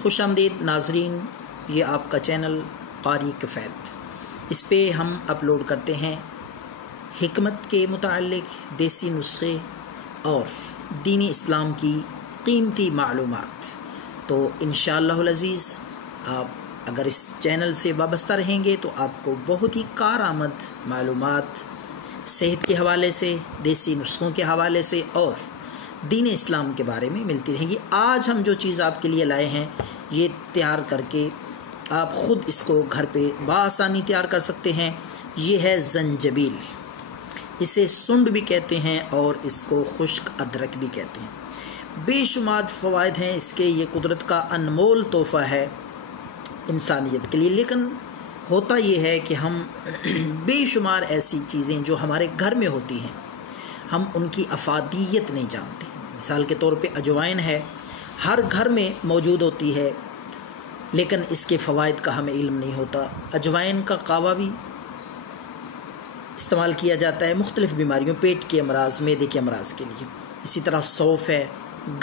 خوش آمدید ناظرین، یہ آپ کا چینل قاری کفایت۔ اس پہ ہم اپلوڈ کرتے ہیں حکمت کے متعلق دیسی نسخے اور دین اسلام کی قیمتی معلومات۔ تو انشاءاللہ العزیز آپ اگر اس چینل سے وابستہ رہیں گے تو آپ کو بہت ہی کارآمد معلومات صحت کے حوالے سے، دیسی نسخوں کے حوالے سے اور دین اسلام کے بارے میں ملتی رہیں گی۔ آج ہم جو چیز آپ کے لیے لائے ہیں یہ تیار کر کے آپ خود اس کو گھر پہ بآسانی تیار کر سکتے ہیں۔ یہ ہے زنجبیل، اسے سنڈ بھی کہتے ہیں اور اس کو خشک ادرک بھی کہتے ہیں۔ بے شمار فوائد ہیں اس کے، یہ قدرت کا انمول تحفہ ہے انسانیت کے لیے۔ لیکن ہوتا یہ ہے کہ ہم بے شمار ایسی چیزیں جو ہمارے گھر میں ہوتی ہیں ہم ان کی افادیت نہیں جانتے۔ مثال کے طور پہ اجوائن ہے، ہر گھر میں موجود ہوتی ہے لیکن اس کے فوائد کا ہمیں علم نہیں ہوتا۔ اجوائن کا قہوہ بھی استعمال کیا جاتا ہے مختلف بیماریوں، پیٹ کے امراض، معدے کے امراض کے لیے۔ اسی طرح سونف ہے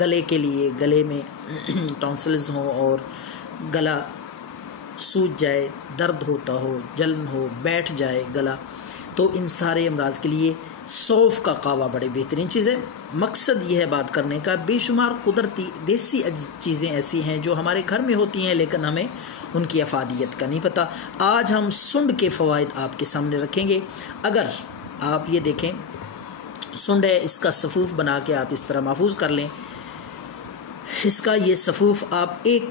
گلے کے لیے، گلے میں ٹانسلز ہوں اور گلا سوج جائے، درد ہوتا ہو، جلن ہو، بیٹھ جائے گلا، تو ان سارے امراض کے لیے سونف کا قہوہ بڑے بہترین چیز ہے۔ مقصد یہ ہے بات کرنے کا، بے شمار قدرتی دیسی چیزیں ایسی ہیں جو ہمارے گھر میں ہوتی ہیں لیکن ہمیں ان کی افادیت کا نہیں پتہ۔ آج ہم سنڈ کے فوائد آپ کے سامنے رکھیں گے۔ اگر آپ یہ دیکھیں سنڈ ہے، اس کا سفوف بنا کے آپ اس طرح محفوظ کر لیں۔ اس کا یہ سفوف آپ ایک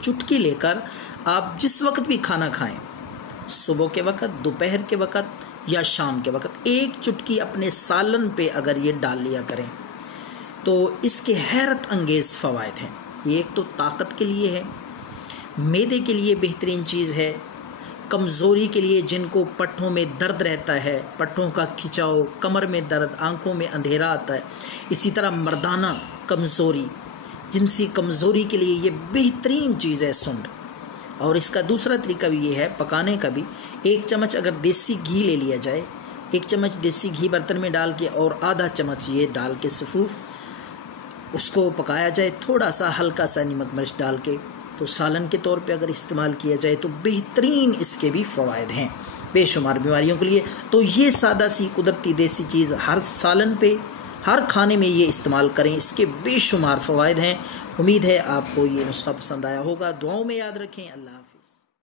چٹکی لے کر آپ جس وقت بھی کھانا کھائیں، صبح کے وقت، دوپہر کے وقت یا شام کے وقت، ایک چٹکی اپنے سالن پہ اگر یہ ڈال لیا کریں تو اس کے حیرت انگیز فوائد ہیں۔ یہ ایک تو طاقت کے لیے ہے، معدے کے لیے بہترین چیز ہے، کمزوری کے لیے جن کو پٹھوں میں درد رہتا ہے، پٹھوں کا کھچاؤ، کمر میں درد، آنکھوں میں اندھیرا آتا ہے، اسی طرح مردانہ کمزوری، جنسی کمزوری کے لیے یہ بہترین چیز ہے سنڈ۔ اور اس کا دوسرا طریقہ بھی یہ ہے پکانے کا بھی، ایک چمچ اگر دیسی گھی لے لیا جائے، ایک چمچ دیسی گھی برتن میں ڈال کے اور آدھا چمچ یہ ڈال کے سفوف اس کو پکایا جائے، تھوڑا سا ہلکا سا نمک مرچ ڈال کے، تو سالن کے طور پہ اگر استعمال کیا جائے تو بہترین اس کے بھی فوائد ہیں بے شمار بیماریوں کے لیے۔ تو یہ سادہ سی قدرتی دیسی چیز ہر سالن پہ، ہر کھانے میں یہ استعمال کریں، اس کے بے شمار فوائد ہیں۔ امید ہے آپ کو یہ نسخہ پسند آیا ہوگا، دعاؤں میں یاد رکھیں۔ اللہ حافظ۔